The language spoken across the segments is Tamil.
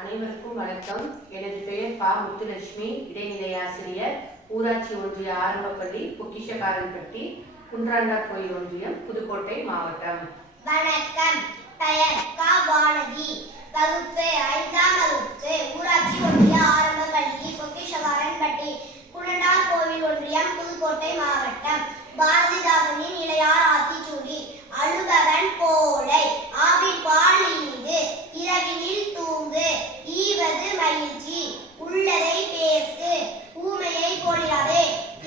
அனைவருக்கும் வணக்கம். எனது பெயர் பா. முத்துலட்சுமி, இடைநிலை ஆசிரியர், ஊராட்சி ஒன்றிய ஆரம்பப்பள்ளி, பொக்கிஷக்காரன்பட்டி, குன்றாண்டார்கோயில் ஒன்றியம், புதுக்கோட்டை மாவட்டம். வணக்கம். பெயர் கா. வானதி. வகுப்பு 5ஆம் வகுப்பு, ஊராட்சி ஒன்றிய ஆரம்பப்பள்ளி, பொக்கிஷக்காரன்பட்டி, குன்றாண்டார்கோயில் ஒன்றியம், புதுக்கோட்டை மாவட்டம். பாரதிதாசனின் இளையார் ஆத்திச்சூடி. அழுபவன் கோழை, ஆவின் பால் இனிது, இரவினில் தூங்கு, ஈவது மகிழ்ச்சி, உள்ளதை பேசு, ஊமையை போலிடாதே,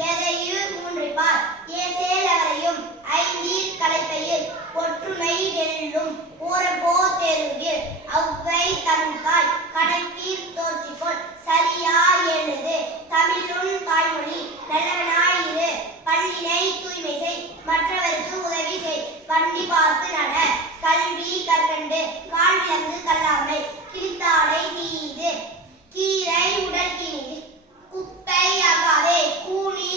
எதையும் மூன்றிப்பார், ஏசேல் எவரையும், ஐந்தீர் களைப்பையில், ஒற்றுமை வெல்லும், ஓரப்போ தெருவில், அவ்வை தன்காய், கணக்கீர் தோற்றிக்கொள், சரியா எழுது, தமிழுன் தாய்மொழி, நல்லவனாயிரு, பள்ளினை தூய்மை செய், மற்றவருக்கு உதவி செய், வண்டி பார்த்து நட, கல்வி கற்கண்டு, கால் விலங்கு கல்லாமை, கிழித்தாடை தீது, கீரை உடல் கிணிது, குப்பை அகாதே, கூலி